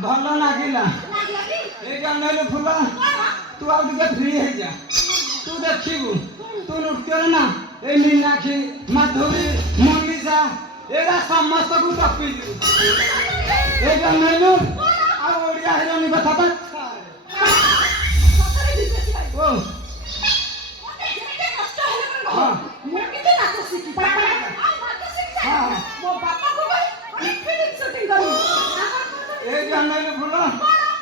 ଭଲ ଲାଗିଲା ଏଇଟା ନେଲେ ଫୁଲ ତୁ ଆଉ ଟିକେ ଫ୍ରି ହେଇଯା ତୁ ଦେଖିବୁ ତୁ ନୃତ୍ୟରେ ନା ଏଇ ମୀନାକ୍ଷୀ ମାଧୁରୀ ମନୀଷା ଏଇଟା ସମସ୍ତଙ୍କୁ ଟପିଯିବୁ ଏଇଟା ନେଲୁ ଆଉ ଓଡ଼ିଆ ହିରୋଇନ କଥା ତ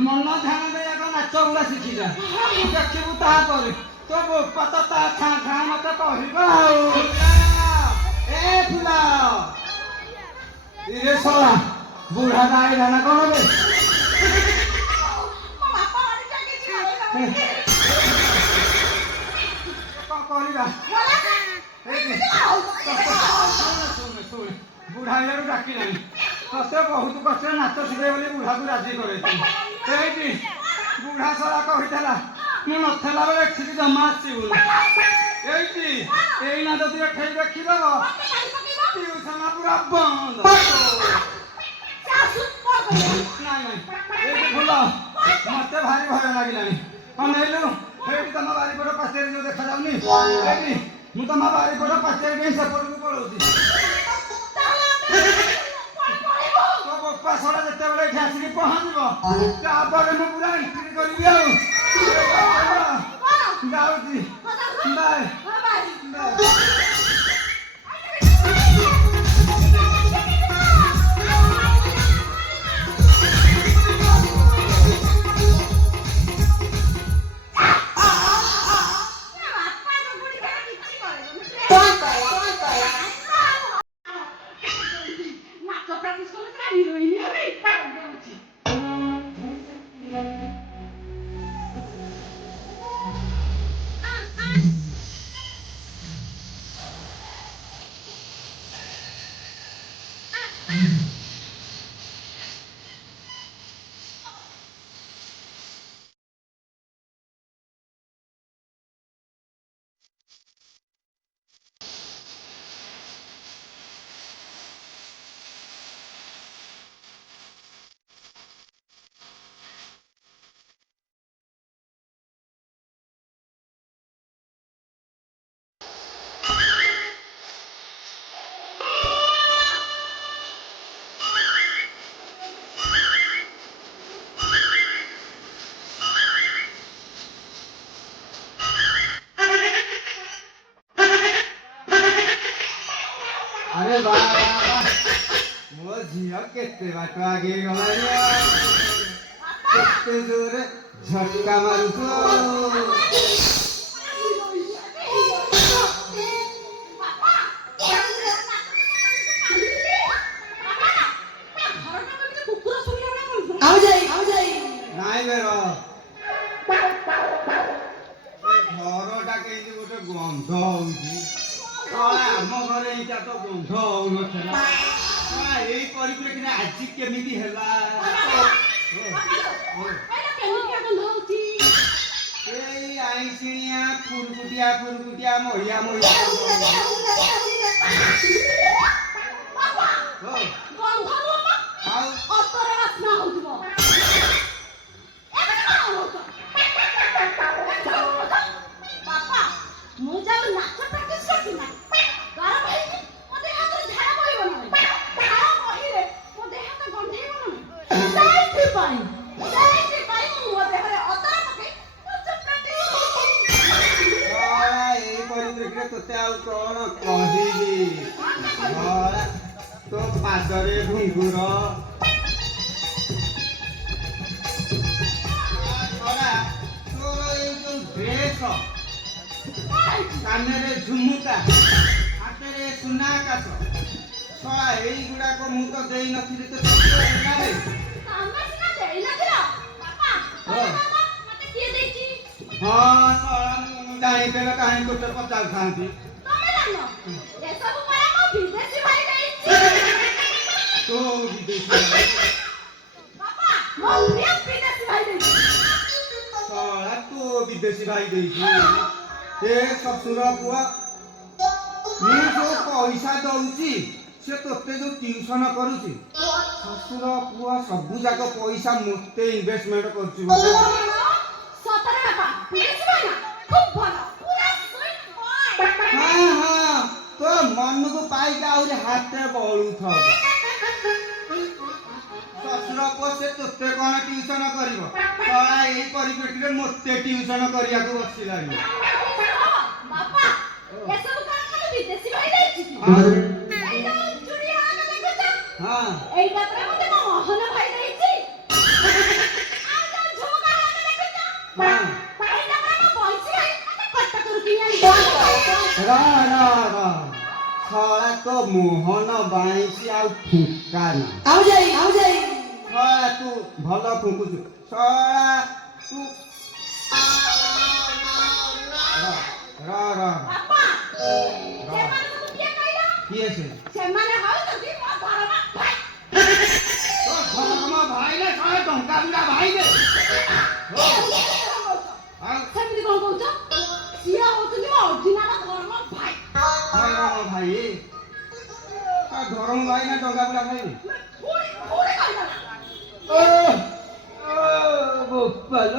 ମନ ଧ୍ୟାନ ଦେଇ ଏକ ନାଚ ଗୁଡ଼ା ଶିଖିଯା ଦେଖିବୁ ତାପରେ ତୋ ବୋପା ତ ତା ଛାଁ ଛାଁ ମତେ କହିବ ଆଉ ଏ ଫୁଲ ଇରେ ଶଳା ବୁଢ଼ାଟା ଆଇଲା ନା କଣ ବେ କଣ କରିବା ଶୁଣେ ବୁଢ଼ା ଇଆଡ଼ୁ ଡାକିଲାଣି ତତେ ବହୁତ କଷ୍ଟରେ ନାଚ ଶିଖେଇ ବୋଲି ବୁଢ଼ାକୁ ରାଜି କରେଇଛି ସେଇଠି ବୁଢ଼ା ଶଳା କହିଥିଲା ମୁଁ ନଥିଲା ବେଳେ ଏଠିକି ଜମା ଆସିବୁନି ଏଇଠି ଏଇନା ଯଦି ଏଠେଇ ଦେଖିଦବ ଟିଉସନ ପୁରା ବନ୍ଦ ନାଇଁ ଏଇଠି ଫୁଲ ମତେ ଭାରି ଭୟ ଲାଗିଲାଣି ଅନେଇଲୁ ଏଇଠି ତମ ବାରିପଟ ପାଚେରୀ ଯୋଉ ଦେଖାଯାଉନି ଏଇଠି ମୁଁ ତମ ବାରିପଟ ପାଚେରୀ ପାଇଁ ସେପଟକୁ ପଳଉଛି ସଡ଼ା ଯେତେବେଳେ ଏଠି ଆସିକି ପହଞ୍ଚିବ ତାପରେ ମୁଁ ପୁରା ଏଣ୍ଟ୍ରି କରିବି ଆଉ ଯାଉଛି ବାଏ अरे वाह मो झियो केते बाट आगे गलानी केते जोर झटका मारुछो नाई बेरो घरटा केइति गोटे गंध होउछि आम घर एटा तो गंध होउनथला एई परिप्रेक्षी आज केमिति हैला एई आइसिनिया फुरकुटिया मोहिया तो पादरे घुंगुर ड्रेस काନରେ झुमुका हाथे सुना आकाश छड़ा एई गुडा को मु तो देई नथिले तो हेला रे कामा सिना देई नथिला पापा मते किए देछि ହଁ ଶଳା ମୁଁ ଜାଣିଥିଲେ କାହିଁ ତୋତେ ପଚାରିଥାନ୍ତି। ତମେ ଜାଣିନ ଏସବୁ ପରେ ମୋ ବିଦେଶୀ ଭାଇ ଦେଇଛି। ତୋ ବିଦେଶୀ ଭାଇ? ବାପା ମୋ ପ୍ରିୟ ବିଦେଶୀ ଭାଇ ଦେଇଛି। ଶଳା ତୋ ବିଦେଶୀ ଭାଇ ଦେଇଛି। ଏ ଶ୍ୱଶୁର ପୁଅ ମୁଁ ଯୋଉ ପଇସା ଦଉଛି ସେ ତୋତେ ଯୋଉ ଟିଉସନ କରୁଛି ଶ୍ୱଶୁର ପୁଅ ସବୁ ଯାକ ପଇସା ମୋତେ ଇନଭେଷ୍ଟମେଣ୍ଟ କରୁଛି। ସତରେ ବାପା ବିଦେଶୀ ଭାଇ ନା ଖୁବ୍ ଭଲ ପୁରା ସୁଇଟ୍ ବୟ। ହଁ ହଁ ତୋ ମନକୁ ପାଇକି ଆହୁରି ହାତେ ବଳୁଥବ। ଶ୍ୱଶୁର ପୁଅ ସେ ତୋତେ କଣ ଟିଉସନ କରିବ? ଶଳା ଏଇ ପରିପ୍ରେକ୍ଷୀରେ ମୋତେ ଟିଉସନ କରିବାକୁ ବସିଲାଣି। ବାପା ଏସବୁ କଣ ଖାଲି ବିଦେଶୀ ଭାଇ ଦେଇଛି କି? ଆଉ ଏଇଟା ଚୁଡ଼ି ହାତ ଦେଖୁଛ? ହଁ ଏଇଟା ପରା ମୋତେ ମୋ ମୋହନ ଭାଇ ଦେଇଛି। ଆଉ ଯୋଉ ଝୁମୁକା ହାତ ଦେଖୁଛ? ହଁ ଏଇଟା ପରା ମୋ ବଇଁଶୀ ଭାଇ ମୋତେ କଟକରୁ କିଣି ଆଣିଛି। ର ଶଳା ତୋ ମୋହନ ବାଇଁଶୀ ଆଉ ଫୁଙ୍କା ନା। ଆଉ ଯାଇ ଶଳା ତୁ ଭଲ ଫୁଙ୍କୁଛୁ। ଶଳା ତୁ ର ବାପା ସେମାନଙ୍କୁ କିଏ କହିଲ? କିଏ ସେ? ସେମାନେ ହଉଛନ୍ତି ମୋ ଧର୍ମ ଭାଇ। ତୋ ଧର୍ମ ଭାଇ ନା ଶଳା ଟଙ୍କା ବୁଲା ଭାଇ ରେ? ଆଉ ସେମିତି କଣ କହୁଛ? ସିଏ ହଉଛନ୍ତି ମୋ ଅରିଜିନାଲ ଧର୍ମ ଭାଇ। ଧର୍ମ ଭାଇ? ଧର୍ମ ଭାଇ ନା ଟଙ୍କା ବୁଲା ଭାଇ? ପୁଣି କହିଲ ନା? ବୋପାଲ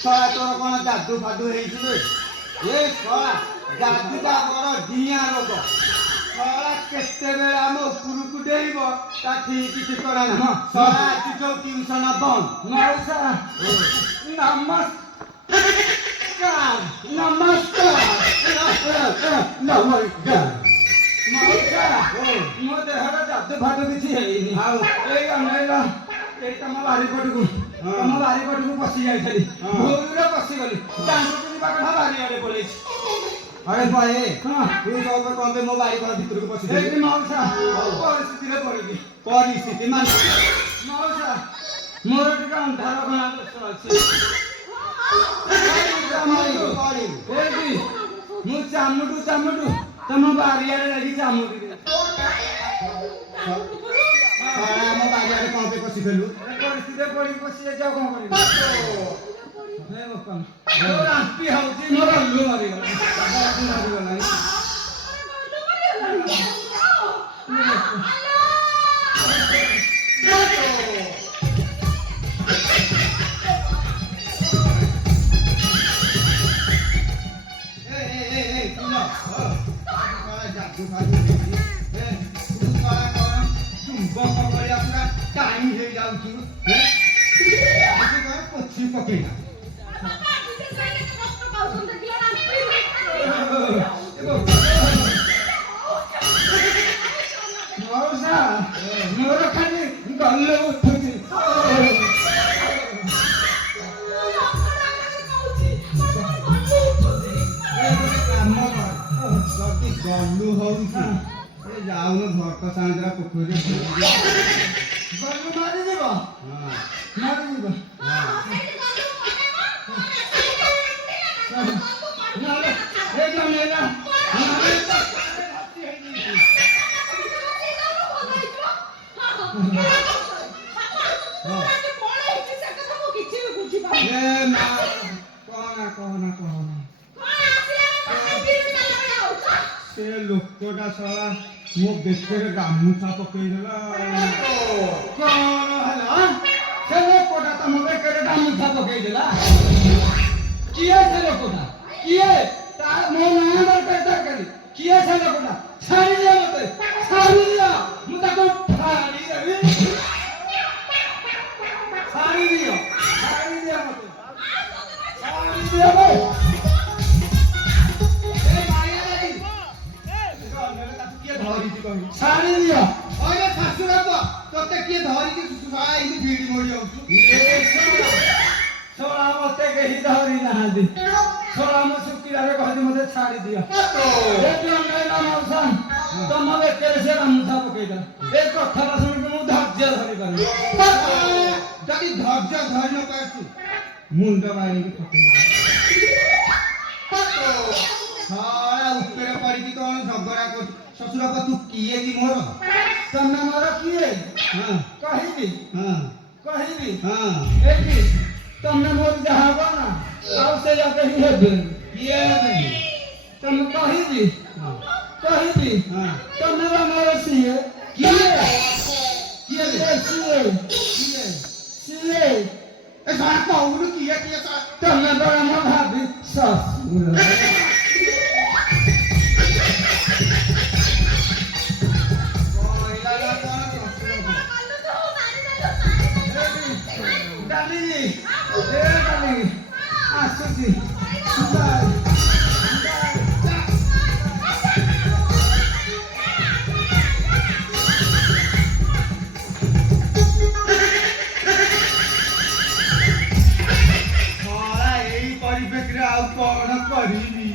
ଶଳା ତୋର କଣ ଯାଦୁ ଫାଦୁ ହେଇଛି ବେ? ଏ ଶଳା ଯାଦୁଟା ବଡ ଡିଆଁ ରୋଗ। ଶଳା କେତେବେଳେ ଆମ ଉପରକୁ ଡେଇବ ତା ଠିକ ଠିକଣା ନାହିଁ। ଶଳା ଆଜି ଯୋଉ ଟିଉସନ ବନ୍ଦ। ନମସ୍କାର ମୋ ଦେହର ଯାଦୁ ଫାଦୁ କିଛି ହେଇନି। ଆଉ ଏଇ ଅନେଇଲା ଏଇ ତମ ବାରିପଟକୁ ପଶି ଯାଇଥିଲି। ଭୁଲରେ ପଶିଗଲି। ଜାଣୁଛୁ ଯିବା କଥା ବାରିଆଡେ ପଳେଇଛି। ଆରେ ଭାଇ ତୁ ସବୁ କହେ ମୋ ବାରିପଟ ଭିତରକୁ ପଶି ଯାଇଥିଲି। ମଉସା ପରିସ୍ଥିତିରେ ପଡିଲି। ପରିସ୍ଥିତି ମାନେ ମଉସା ମୋର ଟିକେ ଅନ୍ଧାର କଣା ଦୋଷ ଅଛି। ମୁଁ ଚାମୁଟୁ ତମ ବାରିଆଡେ ଲାଗି ଚାମୁଟି ଆମ ବାରିଆଡେ କଣ ପାଇଁ ପଶି ଫେଲୁ? ପରିସ୍ଥିତିରେ ପଡିକି ପଶି ଯାଇଛି। ଆଉ କଣ କରିବି? ରାମ୍ପି ହଉଛି ମୋର ଅଲ୍ଲୁ ମରିଗଲାଣି। ଟାଇମ୍ ହେଇଯାଉଛି ପୋଛି ପକେଇଲା। ମଉସା ମୋର ଖାଲି ଗଲେ ଉଠୁଛି। କାମ କର ଯଦି ଗଲୁ ହଉଛି ଯାଉନ ଭର୍ତ୍ତ ସାଙ୍ଗରା ପୋଖରୀରେ ଗଲୁ ମାରିଯିବ। ମାରିଯିବ ସେ ଲୋକଟା ଶଳା ମୋ ବେକରେ ଗାମୁଛା ପକେଇଦେଲା। କଣ ହେଲା? ସେ ଲୋକଟା ତମ ବେକରେ ଗାମୁଛା ପକେଇଦେଲା? କିଏ ସେ ଲୋକଟା? କିଏ? ମୋ ନାଁ ଦରକାର ତରକାରୀ। କିଏ ସେ ଲୋକଟା? ଛାଡ଼ି ଦିଅ ମତେ, ଛାଡ଼ି ଦିଅ। ମୁଁ ତାକୁ ଛାଡ଼ି ଦେବି। ଛାଡ଼ି ଦିଅ ମତେ, ଛାଡ଼ି ଦିଅ ଭାଇ। ଧରିଛି କହିବୁ ଛାଡ଼ି ଦିଅ ଅଇଲେ ଶାଶୁର ତ ତତେ କିଏ ଧରିଛି ଏମିତି ଭିଡ଼ି ମୋଡ଼ି ଯାଉଛୁ ଶଳା ମତେ କେହି ଧରି ନାହାନ୍ତି ଶଳା ମୁଁ ଶୁଖିଲାରେ କହିଛି ମତେ ଛାଡ଼ି ଦିଅ ଏଠି ଅନେଇଲା ମଉସା ତମ ବେକରେ ସେ ଗାମୁଛା ପକେଇଲା ଏ କଥାଟା ଶୁଣିକି ମୁଁ ଧୈର୍ଯ୍ୟ ଧରିପାରୁନି ଯଦି ଧୈର୍ଯ୍ୟ ଧରି ନ ପାରୁଛୁ ମୁଣ୍ଡ ମାରିକି ପକେଇ ଶଳା ଉପରେ ପଡ଼ିକି କଣ ଝଗଡ଼ା କରୁଛୁ ଶ୍ୱଶୁର ତୁ କିଏ କି ମୋର ତମେ ମୋର କିଏ ହଁ କହିବି ହଁ କହିବି ହଁ ଏଠି ତମେ ମୋର ଯାହା ହବ ନା ଆଉ ସେ କେହି ହେବେନି କିଏ ହେବେ ତମେ କହିବି ହଁ କହିବି ହଁ ତମେ ବା ମୋର ସିଏ କିଏ କିଏ ବେ ସିଏ କିଏ ସିଏ ଏ ଶଳା କହୁନୁ କିଏ କିଏ ଶଳା ତମେ ବଡ଼ ମୋ ଭାବି ଶ୍ୱଶୁର କହିଲା ନା କଣ ଶ୍ୱଶୁର ଡାଲି ଆସୁଛି ଶଳା ଏଇ ପରିପ୍ରେକ୍ଷୀରେ ଆଉ କଣ କରିବି